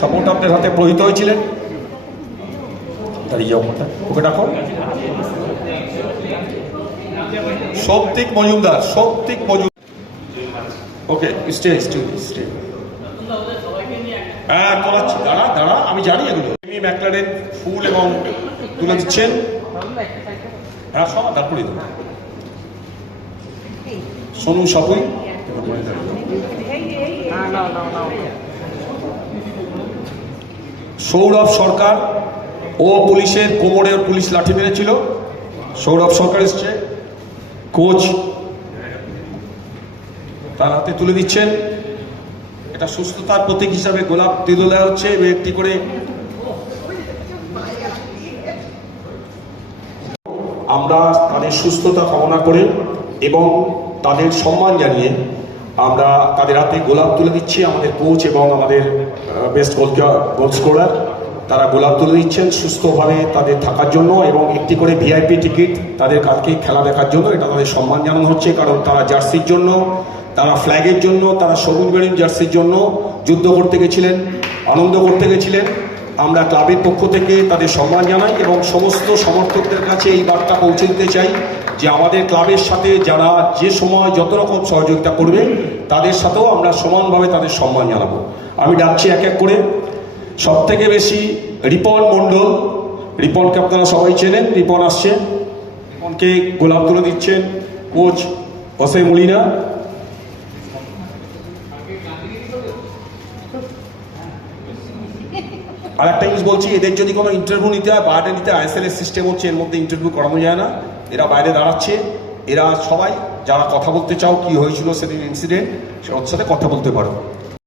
সাপোর্টারদের হাতে প্রহিত হয়েছিলেন। দাঁড়িয়ে যাও। ওকে ডাকো। Souptik Majumdar Souptik Majumdar. Okay stay stay stay হ্যাঁ করাচ্ছি দাঁড়া দাঁড়া, আমি জানি এগুলো। এমি ম্যাকলারেন ফুল এবং তুলে দিচ্ছেন। হ্যাঁ সব তারপরে দেবো। সোনু সাপুই সৌরভ সরকার ও পুলিশের কোমরে পুলিশ লাঠি মেরেছিল। সৌরভ সরকার এসছে। কোচ তার হাতে তুলে দিচ্ছেন। এটা সুস্থতার প্রতীক হিসাবে গোলাপ তুলে দেওয়া হচ্ছে। একটি করে আমরা তাদের সুস্থতা কামনা করে এবং তাদের সম্মান জানিয়ে আমরা তাদের হাতে গোলাপ তুলে দিচ্ছি, আমাদের কোচ এবং আমাদের বেস্ট গোল গোল স্কোরার তারা গোলাপ তুলে দিচ্ছেন সুস্থভাবে তাদের থাকার জন্য এবং একটি করে ভিআইপি টিকিট তাদের কালকে খেলা দেখার জন্য, এটা তাদের সম্মান জানানো হচ্ছে, কারণ তারা জার্সির জন্য, তারা ফ্ল্যাগের জন্য, তারা সবুজ বেরিং জার্সির জন্য যুদ্ধ করতে গেছিলেন, আনন্দ করতে গেছিলেন। আমরা ক্লাবের পক্ষ থেকে তাদের সম্মান জানাই এবং সমস্ত সমর্থকদের কাছে এই বার্তা পৌঁছে দিতে চাই। যে আমাদের ক্লাবের সাথে যারা যে সময় যত রকম সহযোগিতা করবে, তাদের সাথেও আমরা সমানভাবে তাদের সম্মান জানাব। আমি ডাকছি এক এক করে। সব থেকে বেশি রিপন মণ্ডল, রিপনকে আপনারা সবাই চেনেন, রিপন আসছে। রিপনকে গোলাপ তুলে দিচ্ছেন কোচ হোসে মুলিনা। আর একটা জিনিস বলছি, এদের যদি কোনো ইন্টারভিউ নিতে হয় বাইরে নিতে আইএসএল এর সিস্টেম হচ্ছে, এর মধ্যে ইন্টারভিউ করানো যায় না। এরা বাইরে দাঁড়াচ্ছে। এরা সবাই যারা কথা বলতে চাও, কি হয়েছিল সেদিন ইনসিডেন্ট সে সাথে কথা বলতে পারো।